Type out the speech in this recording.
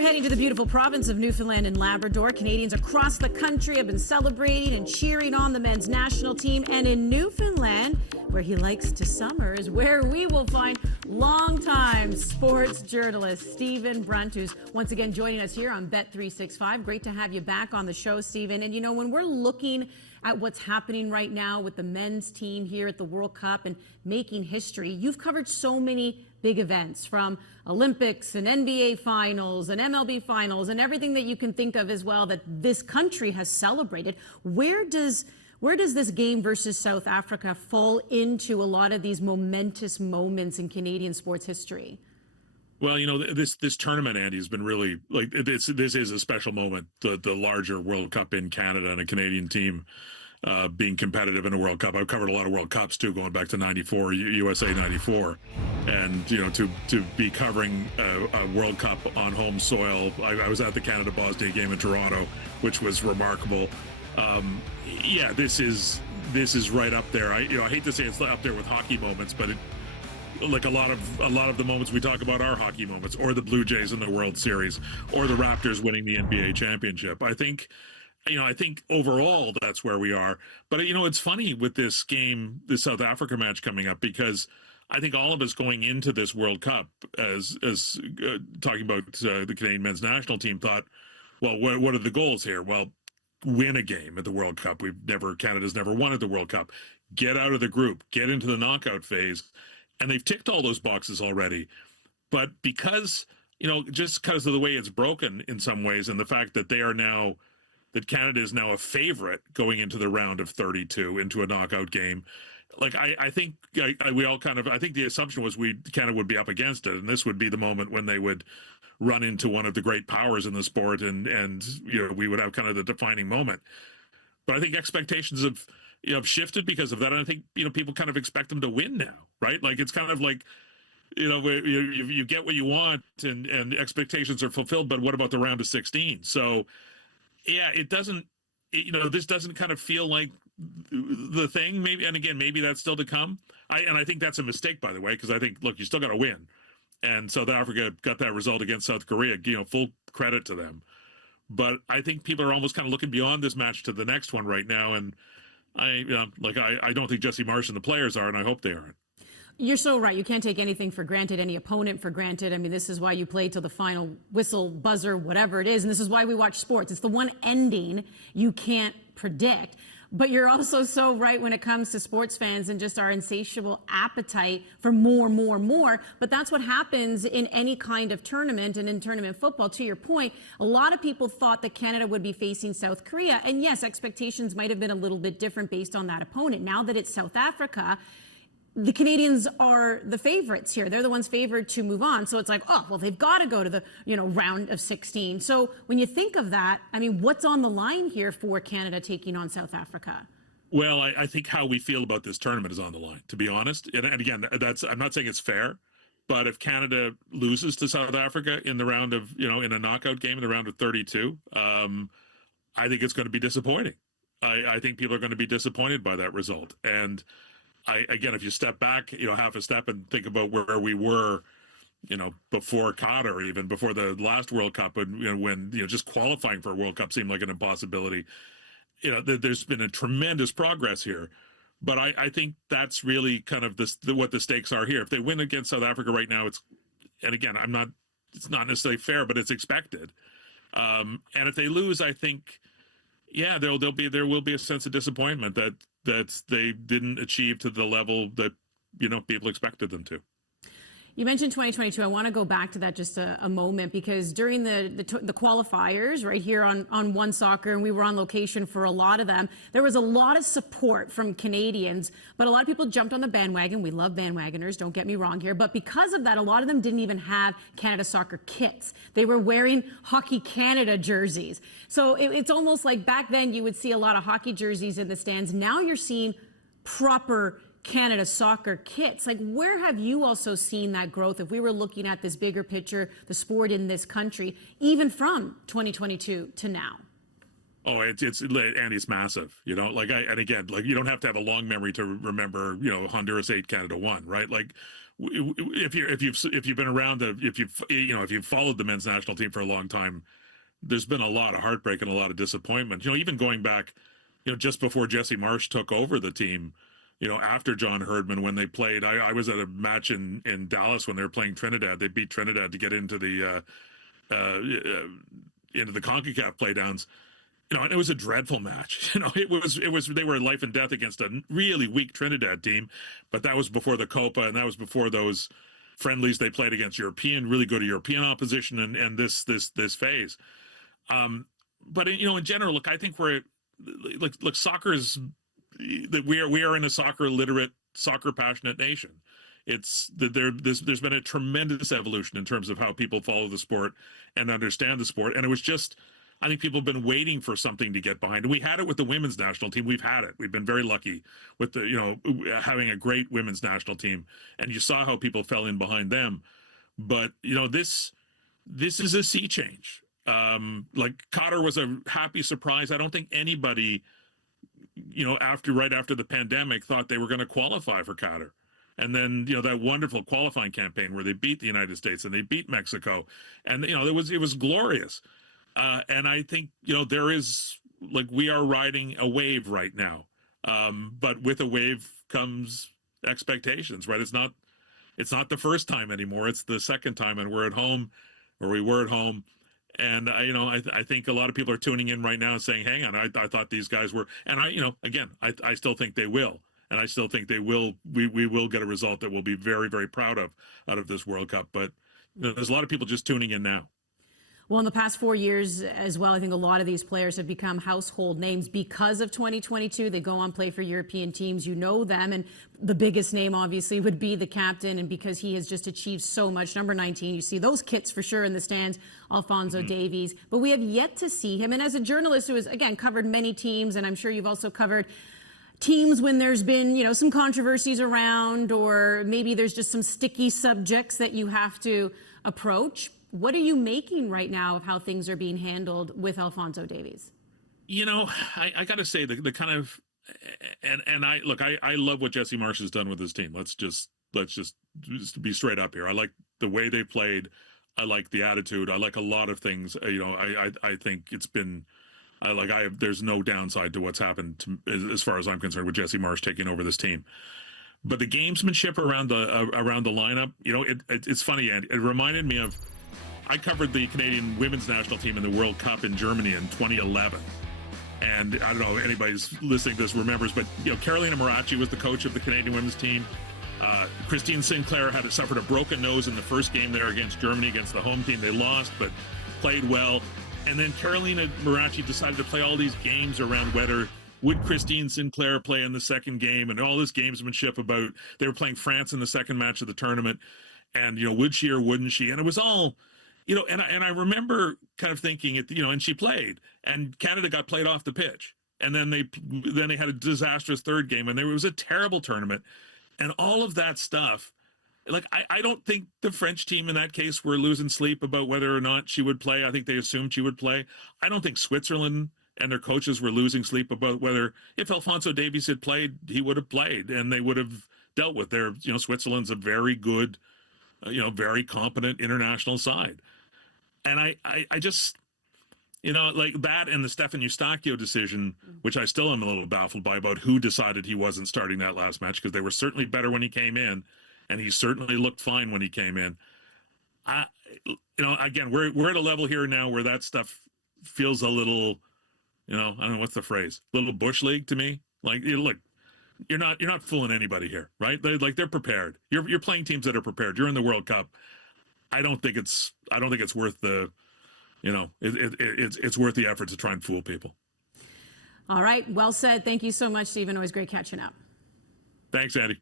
we're heading to the beautiful province of Newfoundland and Labrador. Canadians across the country have been celebrating and cheering on the men's national team. And in Newfoundland, where he likes to summer, is where we will find longtime sports journalist Stephen Brunt, who's once again joining us here on Bet365. Great to have you back on the show, Stephen. And you know, when we're looking at what's happening right now with the men's team here at the World Cup and making history, you've covered so many big events, from Olympics and NBA finals and MLB finals and everything that you can think of as well that this country has celebrated. Where does this game versus South Africa fall into a lot of these momentous moments in Canadian sports history? Well, you know, this tournament, Andy, has been really, like, this is a special moment, the larger World Cup in Canada and a Canadian team being competitive in a World Cup. I've covered a lot of World Cups too, going back to '94, USA '94, and you know, to be covering a World Cup on home soil. I was at the Canada-Bosnia game in Toronto, which was remarkable. Yeah, this is right up there. I hate to say it's up there with hockey moments, but like a lot of the moments we talk about are hockey moments, or the Blue Jays in the World Series, or the Raptors winning the NBA championship. I think overall that's where we are. But you know, it's funny with this game, this South Africa match coming up, because I think all of us going into this World Cup as talking about the Canadian men's national team thought, well, what are the goals here? Well, win a game at the World Cup. Canada's never won at the World Cup. Get out of the group, get into the knockout phase. And they've ticked all those boxes already. But because, you know, just because of the way it's broken in some ways, and the fact that that Canada is now a favorite going into the round of 32, into a knockout game, like I think the assumption was Canada would be up against it, and this would be the moment when they would run into one of the great powers in the sport, and you know, we would have kind of the defining moment. But I think expectations have shifted because of that, and I think, you know, people kind of expect them to win now, right? Like, it's kind of like, you know, you get what you want, and expectations are fulfilled, but what about the round of 16? So yeah, this doesn't kind of feel like the thing, maybe. And again, maybe that's still to come. I think that's a mistake, by the way, because I think, look, you still got to win, and South Africa got that result against South Korea, you know, full credit to them. But I think people are almost kind of looking beyond this match to the next one right now, and I don't think Jesse Marsh and the players are, and I hope they aren't. You're so right. You can't take anything for granted, any opponent for granted. I mean, this is why you play till the final whistle, buzzer, whatever it is. And this is why we watch sports. It's the one ending you can't predict. But you're also so right when it comes to sports fans and just our insatiable appetite for more. But that's what happens in any kind of tournament, and in tournament football. To your point, a lot of people thought that Canada would be facing South Korea. And yes, expectations might have been a little bit different based on that opponent. Now that it's South Africa, the Canadians are the favorites here. They're the ones favored to move on. So it's like, oh, well, they've got to go to the, you know, round of 16. So when you think of that, I mean, what's on the line here for Canada taking on South Africa? Well, I think how we feel about this tournament is on the line, to be honest. And again, I'm not saying it's fair, but if Canada loses to South Africa in the round of, you know, in a knockout game in the round of 32, I think it's going to be disappointing. I think people are going to be disappointed by that result. And again, if you step back, you know, half a step and think about where we were, you know, before Qatar, even before the last World Cup, and you know, when, you know, just qualifying for a World Cup seemed like an impossibility. You know, there's been a tremendous progress here, but I think that's really kind of what the stakes are here. If they win against South Africa right now, it's not necessarily fair, but it's expected. And if they lose, I think, yeah, there will be a sense of disappointment that they didn't achieve to the level that, you know, people expected them to. You mentioned 2022. I want to go back to that just a moment, because during the qualifiers right here on One Soccer, and we were on location for a lot of them, there was a lot of support from Canadians, but a lot of people jumped on the bandwagon. We love bandwagoners, don't get me wrong here. But because of that, a lot of them didn't even have Canada Soccer kits. They were wearing Hockey Canada jerseys. So it's almost like back then you would see a lot of hockey jerseys in the stands. Now you're seeing proper Canada Soccer kits. Like, where have you also seen that growth? If we were looking at this bigger picture, the sport in this country, even from 2022 to now. Oh, Andy, it's massive. You know, like and again, like, you don't have to have a long memory to remember, you know, Honduras 8, Canada 1, right? Like, if you've been around if you've followed the men's national team for a long time, there's been a lot of heartbreak and a lot of disappointment. Even going back, just before Jesse Marsh took over the team, after John Herdman, when they played, I was at a match in Dallas when they were playing Trinidad. They beat Trinidad to get into the CONCACAF playdowns. And it was a dreadful match. It was they were life and death against a really weak Trinidad team, but that was before the Copa, and that was before those friendlies they played against really good European opposition, and this phase. But in general, look, I think soccer is that we are in a soccer literate, soccer passionate nation. There's been a tremendous evolution in terms of how people follow the sport and understand the sport, and it was just. I think people have been waiting for something to get behind. And we had it with the women's national team. We've had it. We've been very lucky with having a great women's national team. And you saw how people fell in behind them. But, this is a sea change. Qatar was a happy surprise. I don't think anybody, right after the pandemic thought they were going to qualify for Qatar. And then, that wonderful qualifying campaign where they beat the United States and they beat Mexico. And, it was glorious. And I think, there is we are riding a wave right now. But with a wave comes expectations, right? It's not the first time anymore. It's the second time, and we're at home, or we were at home. And I think a lot of people are tuning in right now and saying, hang on, I thought these guys were, and I still think they will. And I still think they will, we will get a result that we'll be very, very proud of out of this World Cup. But there's a lot of people just tuning in now. Well, in the past 4 years as well, I think a lot of these players have become household names because of 2022. They go on play for European teams. You know them. And the biggest name, obviously, would be the captain. And because he has just achieved so much, number 19, you see those kits for sure in the stands, Alphonso Davies. But we have yet to see him. And as a journalist who has, again, covered many teams, and I'm sure you've also covered teams when there's been, some controversies around, or maybe there's just some sticky subjects that you have to approach. What are you making right now of how things are being handled with Alphonso Davies? I got to say the kind of, and I love what Jesse Marsh has done with his team. Let's just be straight up here. I like the way they played. I like the attitude. I like a lot of things. I think it's been, there's no downside to what's happened as far as I'm concerned with Jesse Marsh taking over this team. But the gamesmanship around the lineup, it's funny, and it reminded me of. I covered the Canadian women's national team in the World Cup in Germany in 2011. And I don't know if anybody's listening to this remembers, but Carolina Marachi was the coach of the Canadian women's team. Christine Sinclair had suffered a broken nose in the first game there against Germany, against the home team. They lost, but played well. And then Carolina Marachi decided to play all these games around whether would Christine Sinclair play in the second game, and all this gamesmanship about they were playing France in the second match of the tournament. And, would she or wouldn't she? And it was all... and I remember kind of thinking and she played, and Canada got played off the pitch, and then they had a disastrous third game, and there was a terrible tournament, and all of that stuff. I don't think the French team in that case were losing sleep about whether or not she would play. I think they assumed she would play. I don't think Switzerland and their coaches were losing sleep about whether if Alphonso Davies had played, he would have played, and they would have dealt with their, Switzerland's a very good, very competent international side. And I just, that and the Stefan Eustachio decision, which I still am a little baffled by about who decided he wasn't starting that last match, because they were certainly better when he came in, and he certainly looked fine when he came in. Again, we're at a level here now where that stuff feels a little, I don't know what's the phrase, a little bush league to me. Look, you're not fooling anybody here, right? They're prepared. You're playing teams that are prepared. You're in the World Cup. I don't think it's worth the, it's worth the effort to try and fool people. All right. Well said. Thank you so much, Stephen. It was great catching up. Thanks, Andy.